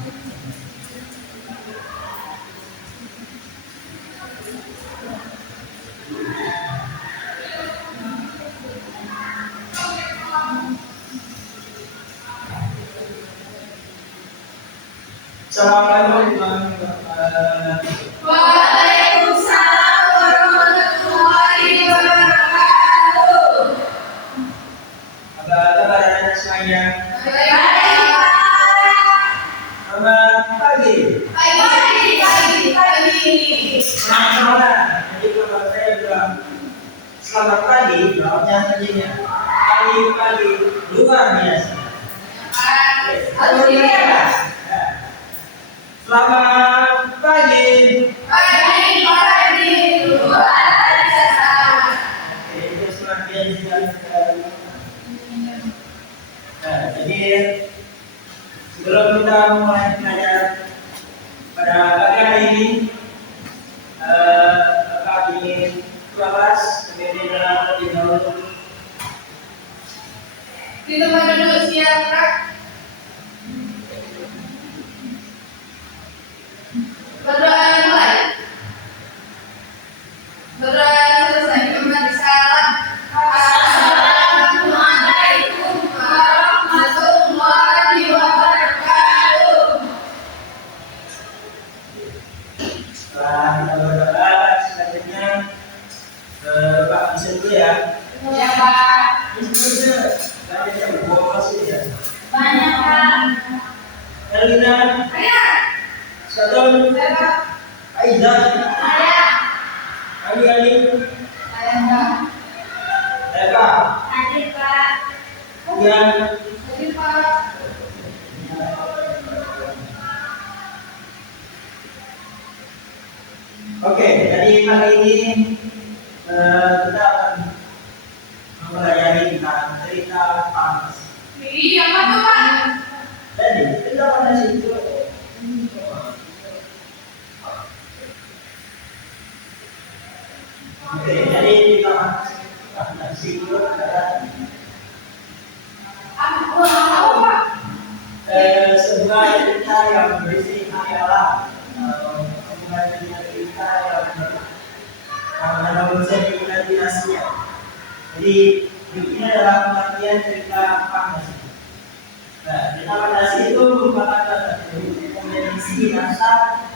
Assalamualaikum warahmatullahi wabarakatuh. Waalaikumsalam warahmatullahi wabarakatuh. Apa kabar anak semuanya? Baik, Pak. Selamat pagi. Pagi. Selamat. Jadi kalau saya bilang selamat pagi, jawabnya saja pagi luar biasa. Alhamdulillah. Selamat pagi. Pagi, luar biasa. Oke, itu semakin sekali. Nah, jadi sebelum kita mulai belajar pada pagi hari ini, Bapak ingin kelas kemudian dalam lebih dahulu. Di tempat duduk siap, Kak. Berdoa mulai. Berdoa selesai kembali salam. Assalamualaikum warahmatullahi wabarakatuh. Setelah kita berdoa, selanjutnya Pak bisa dulu ya. Ya, Pak. Bisa banyak buah masih ya. Banyak, Pak. Elina, Ayo. Sadon, Saya, Aizan, saya, Ali, Pak. Eka, Adik, Pak. Yan. Adik, Pak. Oke, jadi kali ini kita akan mempelajari tentang cerita panas. Iya, apa tuh, Pak? Jadi cerita panas itu oke, jadi cerita panas itu adalah Apa, Pak? sebuah cerita yang berisi khayalan, sebuah cerita yang ada unsur imajinasinya. Jadi ini adalah pengertian cerita fantasi. Nah, cerita fantasi itu merupakan definisi dasar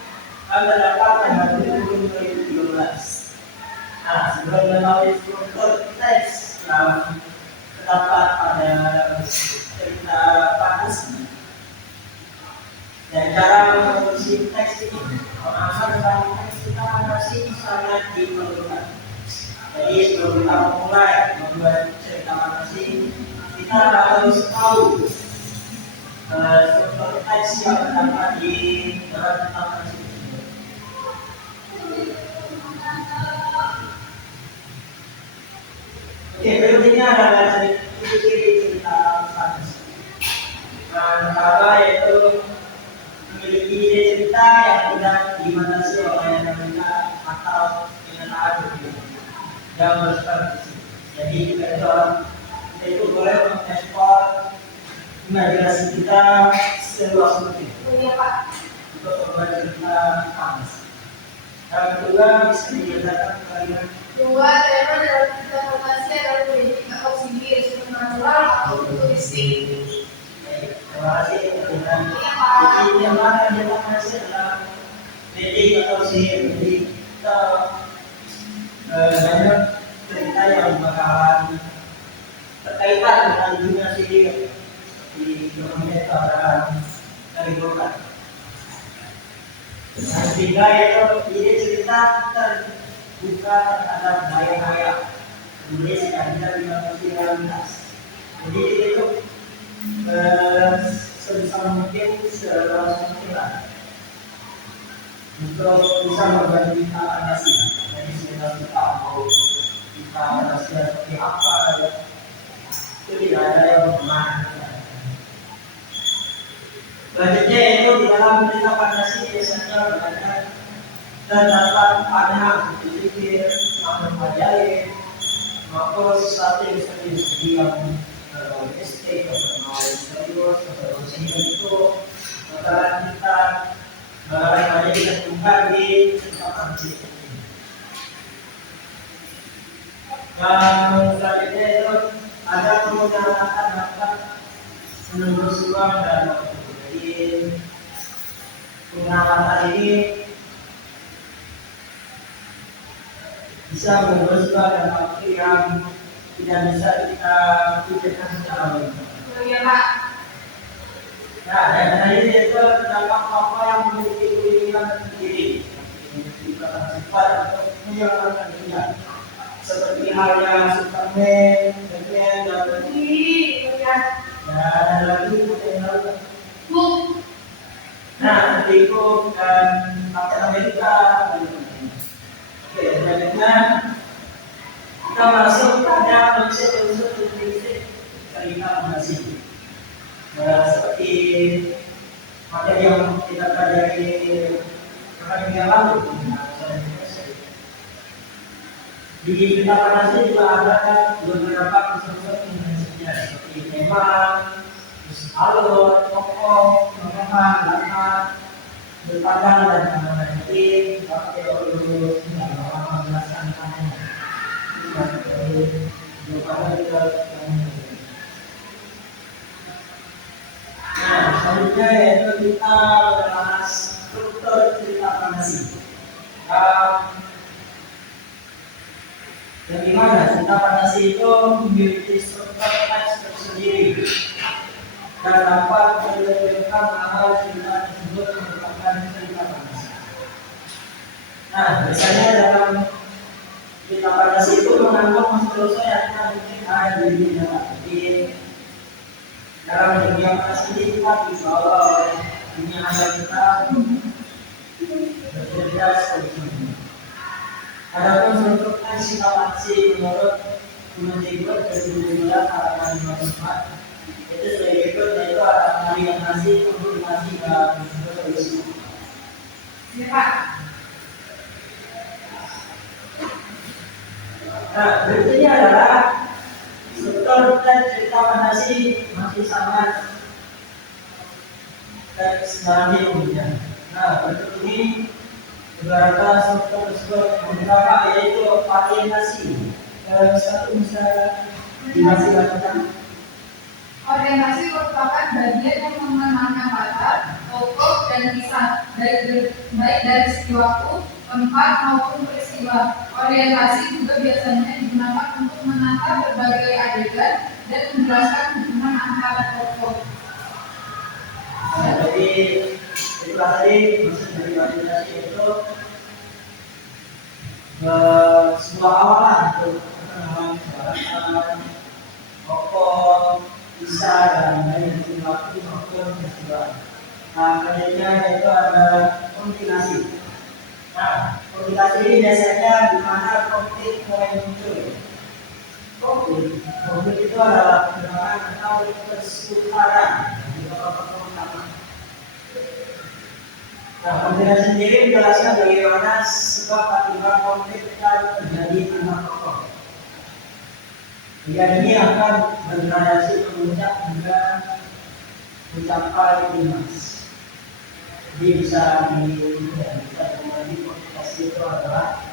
yang terdapat pada buku 2013. Nah, sebelum mengetahui struktur teks yang terdapat pada cerita fantasi dan cara memproduksi teks ini, pemahaman tentang teks cerita fantasi sangat diperlukan. Jadi sebelum kita memulai membuat cerita fantasi, kita harus tahu struktur teks yang terdapat di dalam cerita fantasi tersebut. Oke, berikutnya adalah ciri-ciri cerita fantasi. Yang pertama yaitu memiliki cerita yang tidak dibatasi oleh dinamika atau kenyataan yang berseperti. Jadi kita itu boleh mengekspor imajinasi kita seluas mungkin Iya, Pak. untuk membuat cerita fantasi. Yang kedua bisa dijelaskan kalian. Dua, tema dalam cerita fantasi adalah politik atau sihir, sifat natural atau futuristik. Terima kasih. Iya, Pak. Jadi yang mana cerita fantasi adalah politik atau sihir. Jadi kita banyak cerita yang bakalan terkaitan dengan dunia sihir di dunia dari Quran. Yang ketiga yaitu ini cerita terbuka terhadap daya-daya tulis yang tidak dimengerti realitas. Jadi itu sebisa mungkin seluas mungkin lah untuk bisa membantu kita fantasi. Jadi sebenarnya kita mau kita fantasi seperti apa ya, itu tidak ada yang pernah. Selanjutnya itu di dalam cerita fantasi biasanya banyak terdapat panah, berpikir, ajaib, maupun sesuatu yang seperti yang mistik atau misterius atau sehingga itu Saudara kita lain-lainnya kita temukan di catatan C. Yang selanjutnya itu ada penggunaan dapat menembus uang dan waktu. Jadi penggunaan ini bisa menembus uang dan waktu yang tidak bisa kita pikirkan secara umum. Iya Pak. Nah, dan tadi itu terdapat apa yang memiliki keunikan sendiri, sifat untuk menjalankan dunia. Seperti halnya Superman, Batman, dan ada lagi yang nah, Tico dan Captain America. Oke, selanjutnya kita masuk pada unsur-unsur prinsip reinkarnasi. Seperti materi yang kita pelajari kemarin yang lalu. Di reinkarnasi juga ada beberapa unsur-unsur prinsipnya seperti tema, alur, tokoh, pengembangan, latar, berpadang dan lain-lain. Tapi dulu menjelaskan nah, selanjutnya yaitu kita membahas struktur cerita fantasi. Yang dimana cerita fantasi itu memiliki struktur teks tersendiri dan dapat menunjukkan hal cerita tersebut merupakan cerita fantasi. Nah, biasanya dalam cerita fantasi itu mengandung unsur-unsur yang mungkin ada di dunia. Jadi dalam dunia fantasi ini kita dibawa oleh dunia yang kita bekerja seperti ini. Adapun struktur cerita fantasi menurut Gunung dari dunia halaman 54 itu sebagai berikut, yaitu ada alienasi, komunikasi, dan revolusi. Iya Pak. Nah, berikutnya adalah struktur teks cerita fantasi masih sangat teks dalam umumnya. Nah, berikut ini beberapa struktur tersebut beberapa yaitu alienasi. Satu bisa dilakukan. Orientasi merupakan bagian yang mengenalkan latar, tokoh, dan kisah, baik dari segi waktu, tempat maupun peristiwa. Orientasi juga biasanya digunakan untuk menata berbagai adegan dan menjelaskan hubungan antara tokoh. Nah, jadi itulah tadi maksud dari orientasi itu sebuah awalan untuk pengenalan tokoh, kisah dan lain waktu maupun peristiwa. Nah, selanjutnya yaitu ada komunikasi. Nah, komunikasi ini biasanya di mana konflik mulai muncul. Konflik itu adalah perbedaan atau persetukaran di tokoh utama. Nah, komunikasi sendiri menjelaskan bagaimana sebab akibat konflik terjadi antar tokoh. Dia ini akan bergradasi memuncak hingga mencapai klimaks. Jadi bisa menjadi komunikasi itu adalah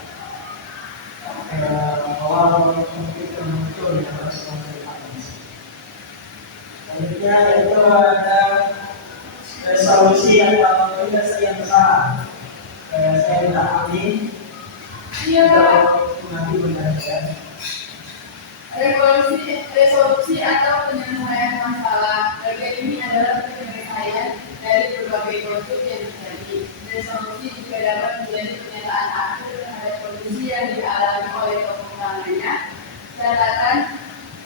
awal konflik yang muncul di dalam sebuah cerita. Selanjutnya yaitu ada resolusi atau penyelesaian masalah. Saya minta amin. Iya Pak. Nanti menjelaskan. Resolusi atau penyelesaian masalah. Bagian ini adalah penyelesaian dari berbagai konflik yang terjadi. Resolusi juga dapat menjadi pernyataan akhir terhadap kondisi yang dialami oleh tokoh utamanya. Catatan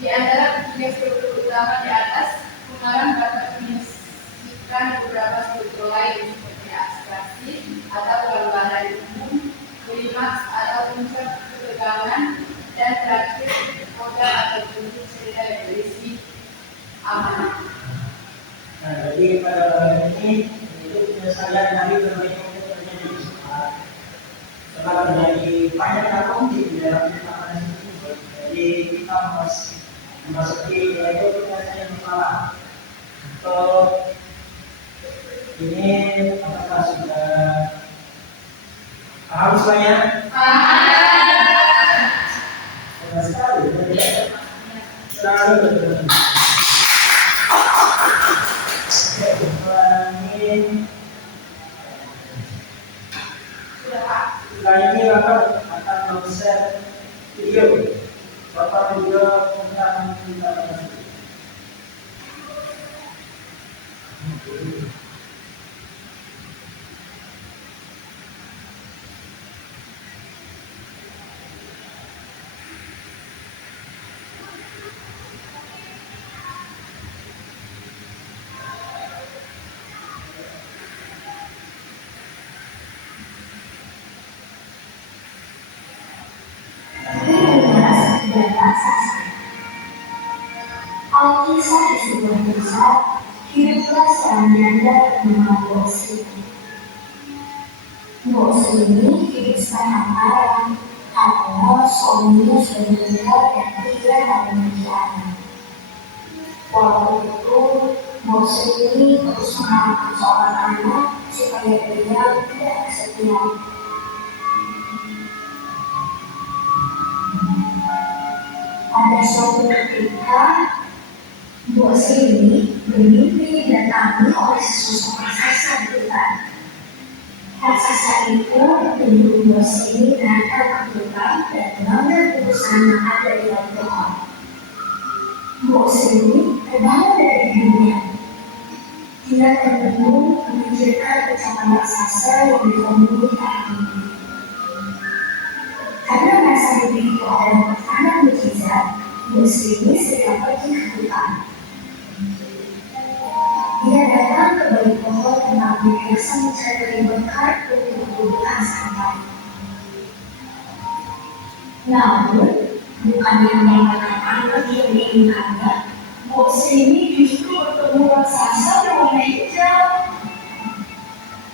di antara tiga struktur utama di atas, pengarang dapat menyisipkan beberapa struktur lain seperti abstraksi atau gambaran umum, klimaks atau puncak ketegangan, dan terakhir modal atau bentuk cerita yang berisi amanah. Nah, jadi pada ini itu penyelesaian dari berbagai konflik terjadi. Setelah terjadi banyak konflik di dalam cerita tersebut, jadi kita memasuki yaitu penyelesaian masalah. Untuk Ini apakah sudah paham semuanya? Paham. Benar sekali. Selalu betul. Oke, ulangi. Setelah ini Bapak akan men-share video. Bapak video tentang kita nanti. Alkisah di sebuah desa, hiduplah seorang janda bernama Bosi. Bosi ini hidup sepanjang malam karena suaminya sudah meninggal dan tidak ada anak. Waktu itu, Bosi ini terus mengharapkan seorang anak supaya dia tidak kesepian. Pada suatu ketika, Bosi ini bermimpi didatangi oleh sesosok raksasa di hutan. Raksasa itu menyuruh Bosi ini datang ke hutan dan mengambil putusan yang ada di dalam pohon. Bosi ini terbangun dari tidurnya. Dia termenung memikirkan ucapan raksasa yang ditemui hari ini. Karena merasa diri itu adalah makanan mukjizat, Bosi ini segera pergi ke hutan. Dia datang ke balik pohon tempat biasa mencari berkat untuk kebutuhan santai. Namun, bukan yang mendapatkan anak yang diinginkannya, Bosi ini justru bertemu raksasa berwarna hijau.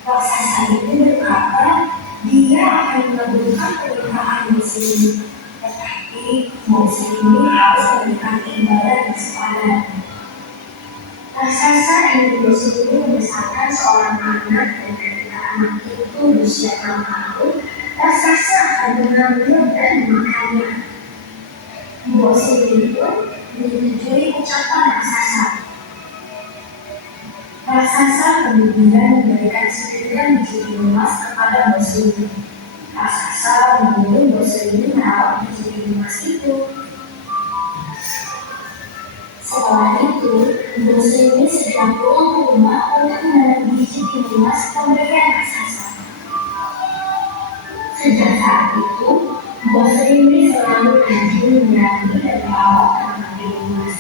Raksasa itu berkata, dia akan mengabulkan permintaan Bosi ini. Tetapi, Bosi ini harus memberikan imbalan yang sepadan. Raksasa yang Bosi ini membesarkan seorang anak dan ketika anak itu berusia 6 tahun, raksasa akan mengambil dan memakannya. Bosi ini pun menyetujui ucapan raksasa. Raksasa kemudian memberikan sekian biji emas kepada Bosi ini. Raksasa menyuruh Bosi ini merawat biji emas itu. Setelah itu, Bosi ini sedang pulang ke rumah untuk menanam biji emas pemberian raksasa. Sejak saat itu, Bosi ini selalu rajin menyiram dan merawat tanaman emas.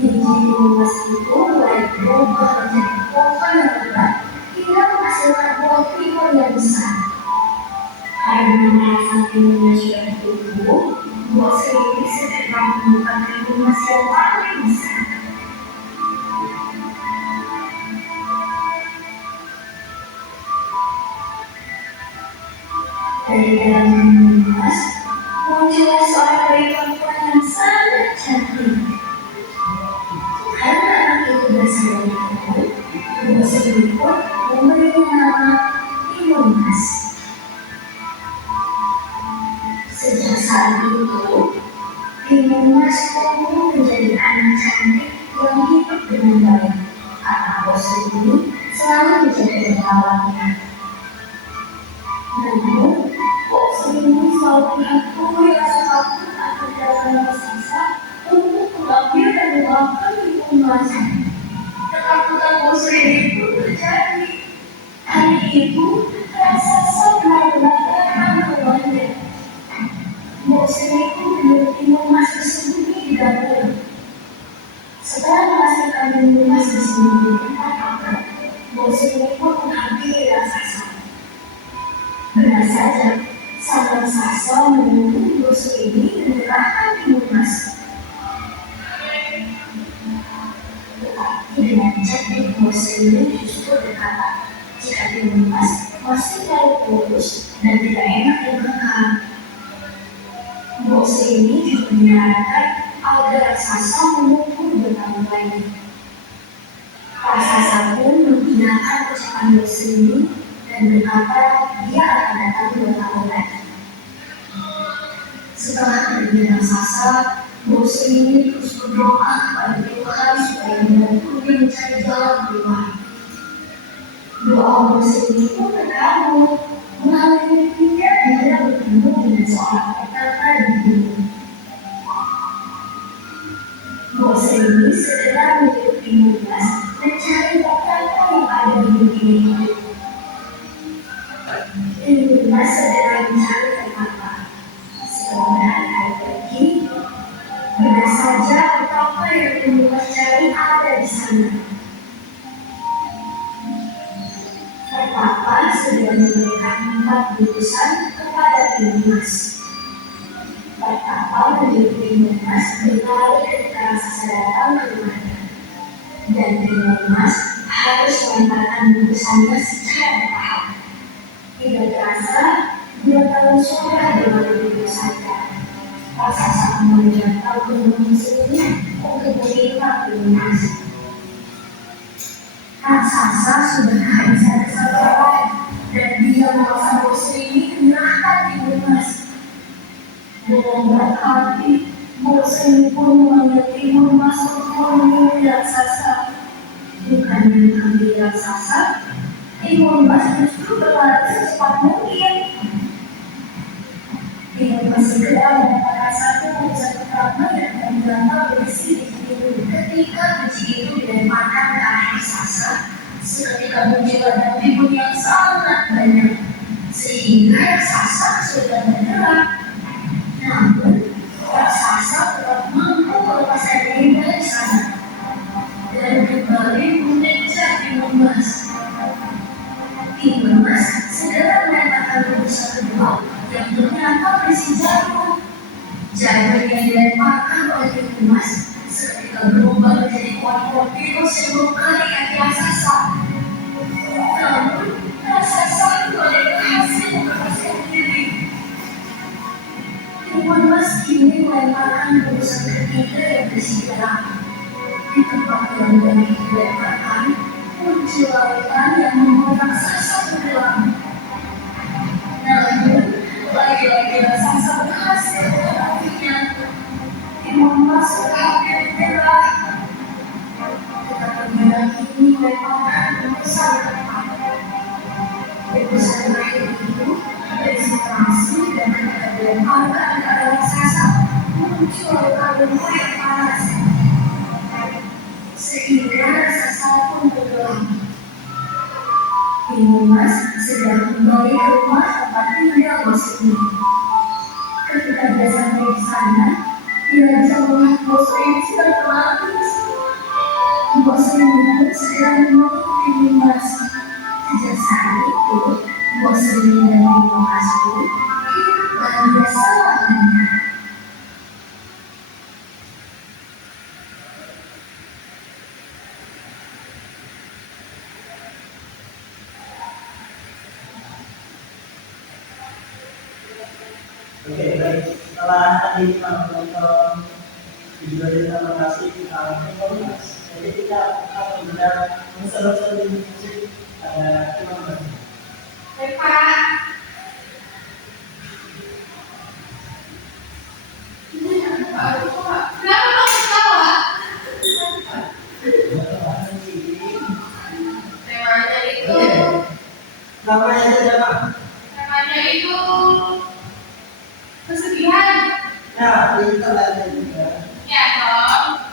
Biji emas itu mulai berubah menjadi pohon yang lebat hingga menghasilkan buah timun yang besar. Karena merasa timunnya sudah tumbuh, Bosi ini segera menemukan emas yang paling besar. Dari dalam emas, muncullah seorang bayi perempuan yang sangat cantik. Karena anak itu berasal dari pohon, Bosi ini pun memberinya nama Timunmas. Sejak saat itu, Timunmas tumbuh menjadi anak cantik yang hidup dengan baik. Karena Bosi ini selalu menjaga pengawalnya. Namun, Bosi ini selalu menghantui rasa takut akan dalam raksasa untuk mengambil dan memakan Timunmas. Ketakutan Bosi itu terjadi. Hari itu, raksasa benar-benar datang ke rumahnya. Bosi itu menurut Timunmas bersembunyi di dapur. Setelah merasakan Timunmas bersembunyi di tempat aman, Bosi ini pun menghampiri raksasa. Benar saja, sang raksasa menuntut Bosi ini menyerahkan Timunmas. Tetapi dengan cerdik Bosi ini justru berkata, jika Timunmas masih terlalu kurus dan tidak enak dimakan. Bosi ini juga menyarankan agar raksasa mengukur bertambah lagi. Raksasa pun menghinakan ucapan bos ini dan berkata dia akan datang 2 tahun lagi. Setelah pergi raksasa, bos ini terus berdoa kepada Tuhan supaya membantu dia mencari jalan keluar. Doa bos ini pun terkabul. Melalui mimpinya dia bertemu dengan seorang petaka di gunung. Bos ini segera mengikuti Munas mencari petaka yang ada di dunia itu. Munas segera mencari petaka. Setelah berhari-hari pergi, benar saja petaka yang Munas cari ada di sana. Petaka segera memberikan 4 bungkusan kepada Munas. Petaka mengikuti Munas berlari ketika raksasa datang ke rumahnya. Dan Munas harus melemparkan bungkusannya secara bertahap. Tidak terasa, dia tahu sudah dengan bungkusannya. Raksasa kembali datang ke musuhnya untuk meminta Munas. Raksasa sudah kehabisan kesabaran dan dia memaksa bos ini menyerahkan di Munas. Dengan berat hati, bos ini pun mengerti Munas untuk memilih raksasa. Bukan mengambil raksasa, Munas justru berlari secepat mungkin. Munas segera mendapatkan satu bungkusan pertama yang ternyata berisi biji ketika biji itu dilemparkan ke arah raksasa. Seketika muncul ada bibit yang sangat banyak, sehingga raksasa sudah bergerak. Namun, raksasa tetap mampu melepaskan diri dari sana dan kembali mengejar Munas. Munas segera melemparkan bungkusan kedua yang ternyata berisi jarum. Jarum yang dilemparkan oleh Munas seketika berubah menjadi kuat-kuat virus yang melukai kaki raksasa. Namun, raksasa kembali berhasil melepaskan diri. Munas kini melemparkan bungkusan ketiga yang berisi garam. Di tempat yang dari dilemparkan, muncul lautan yang membuat raksasa tenggelam. Namun, lagi-lagi raksasa berhasil melewatinya. Munas berakhir menyerah. Tetapi dia kini melemparkan bungkusan keempat. Bungkusan terakhir itu berisi terasi dan ketika dilemparkan ke arah raksasa, muncul luka-luka yang panas. Sehingga raksasa pun bergerak. Munas segera kembali ke rumah tempat tinggal bos ini. Ketika dia sampai di sana, dia bisa melihat bos ini sudah terlatih. Bos ini pun segera menolong Munas. Sejak saat itu, bos ini dan Munas pun hidup bahagia selamanya. Oke, baik. Setelah tadi kita menonton video terima kasih tentang Munas, jadi kita akan benar menseru-seru musik pada teman-teman. Baik, Pak. Kenapa kamu ketawa? Temanya itu Namanya saja, Pak. Temanya itu kesedihan. Nah, kita lihat juga. Ya dong.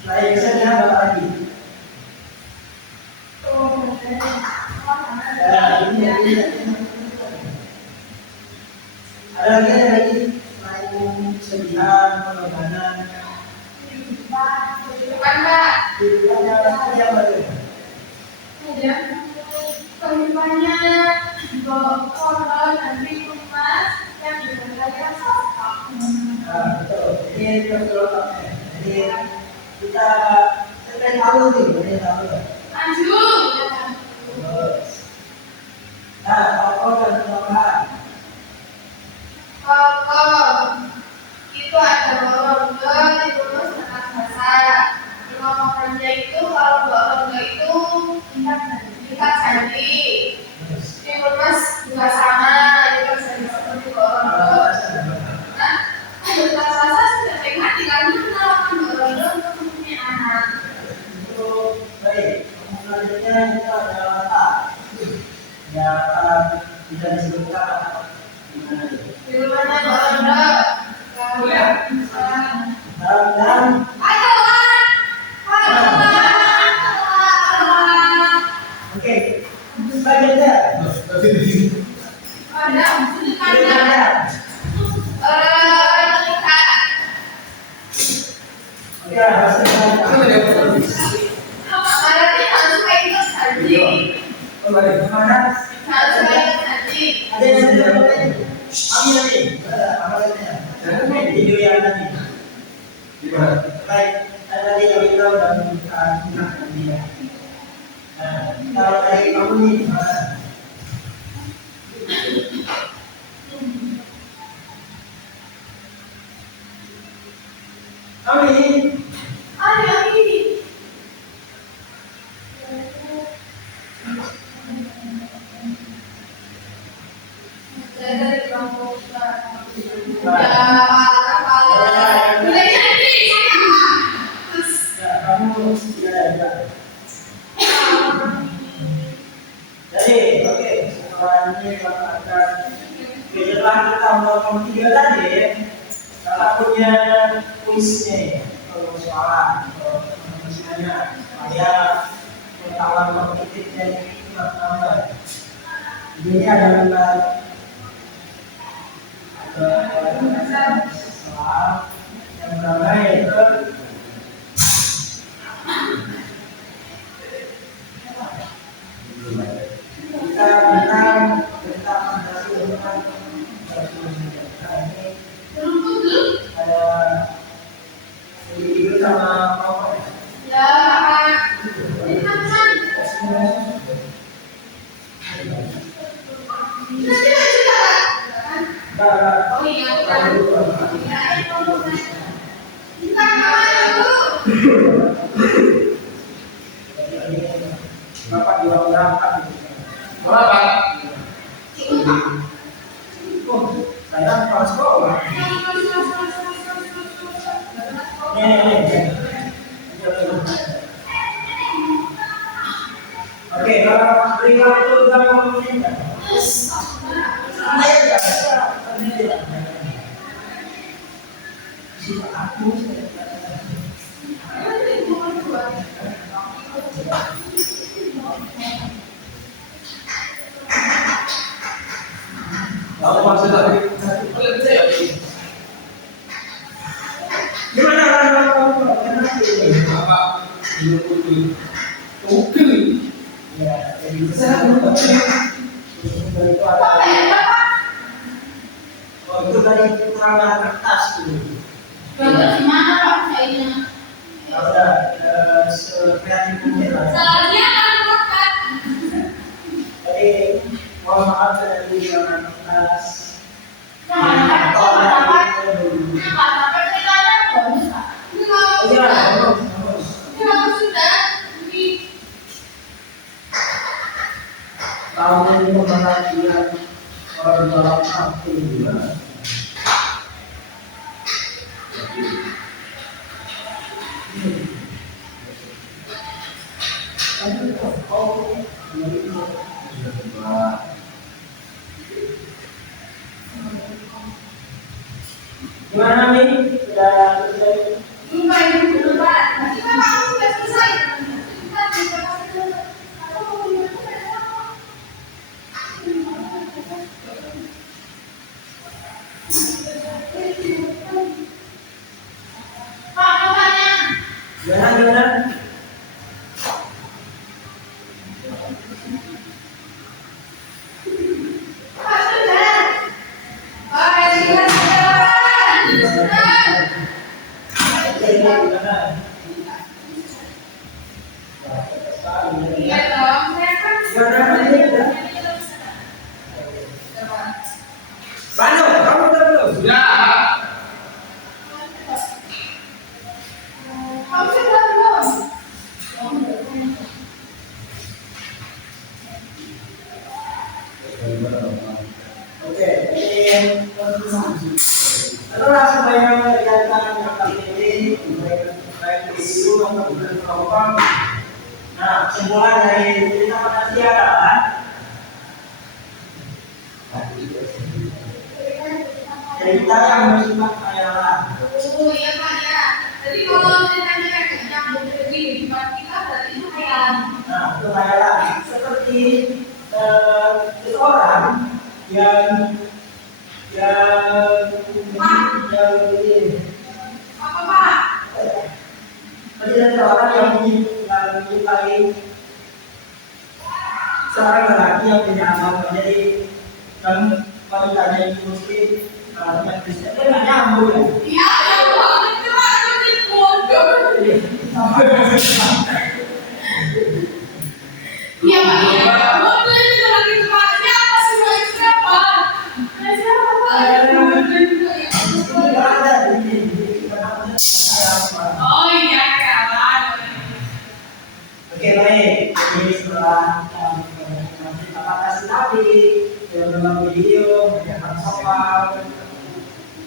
Selain kesedihan apa lagi? Ada lagi selain kesedihan, pengorbanan. Kehidupan, Pak. Kehidupannya seperti apa tuh? Ya, kehidupannya korban nanti Munas yang diberkahi raksasa. Nah, betul. Ini betul. Jadi kita sampai tahu nih, ini tahu. Lanjut. Terus. Nah, tokoh dan tokoh. Tokoh itu ada Rongga, diurus anak bahasa. Imam Panjang selanjutnya itu adalah mata. Ya, tidak disebutkan gimana itu. Di rumahnya Pak Anda. Dan oke, selanjutnya Ada sudut pandang. ada. Oke, Berarti harus kayak itu tadi. Mana? Harus kayak tadi. Ada yang sudah ambil nih. Amalannya. Video yang tadi. Baik, tadi yang kita udah gunakan dia. Kalau dari kamu nih, kami Ada yang ini. Saya dari kelompok kamu tidak ada. Jadi, oke, setelah ini kita akan setelah kita melakukan 3 tadi, kita punya kuisnya, kalau soalan, misalnya, supaya pengetahuan kognitifnya itu bertambah. Ini adalah soal yang pertama yaitu kita tentang fondasi dengan ini ada individu sama kelompok. Bapak juga berangkat. Berapa? Oh, saya pas sekolah. Oke, kalau berikan itu udah ngomongin. Aku masih tadi. Gimana kamu? Apa? Oke. Ya, jadi saya itu ada. Oh, itu tadi keterangan kertas dulu. Ada sekreatif mungkin lah. Jadi mohon maaf dari keterangan kertas. Tahun ini pembahasan orang dalam satu bulan. Gimana nih? Sudah selesai? Gimana? Bano, kamu udah belum? Sudah. Oke, ini setelah supaya mengerjakan KTP baik itu atau bukan kelompok. Nah, kesimpulan dari cerita Panasya adalah cerita yang bersifat khayalan. Oh iya Pak ya. Jadi kalau ceritanya kayak nyambung begini, cuma kita berarti itu khayalan. Nah, itu khayalan. Seperti seseorang yang ini. Apa Pak? Ada seorang yang menyukai seorang lelaki yang punya agama, jadi kan wanitanya itu muslim, yang Kristen, dia nggak nyambung ya. Iya, banget itu Pak, itu bodoh. Iya Pak, iya. Bodoh itu lagi itu Pak. Siapa sih Pak? Siapa? Siapa Pak? Bodoh itu ya. Nggak ada di Oh iya, kawan. Oke baik, jadi setelah kita kasih Nabi, dalam video, menjaga soal.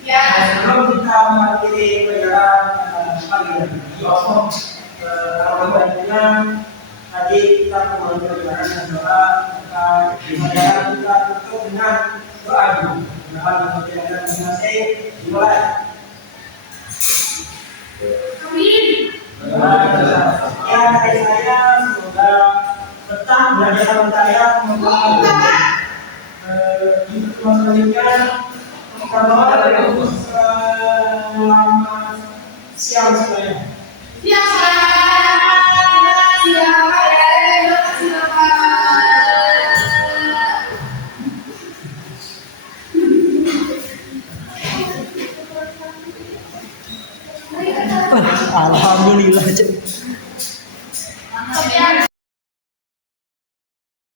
Ya. Sebelum kita mengakhiri pelajaran pagi ini, kalau banyak tadi kita mulai pelajaran dengan doa, maka pelajaran kita tutup dengan doa dulu. Nah, pelajaran masing-masing dimulai. Amin. Ya dari saya semoga betah belajar sama saya semoga selanjutnya selamat siang semuanya. Siapa? Alhamdulillah. Mantap ya.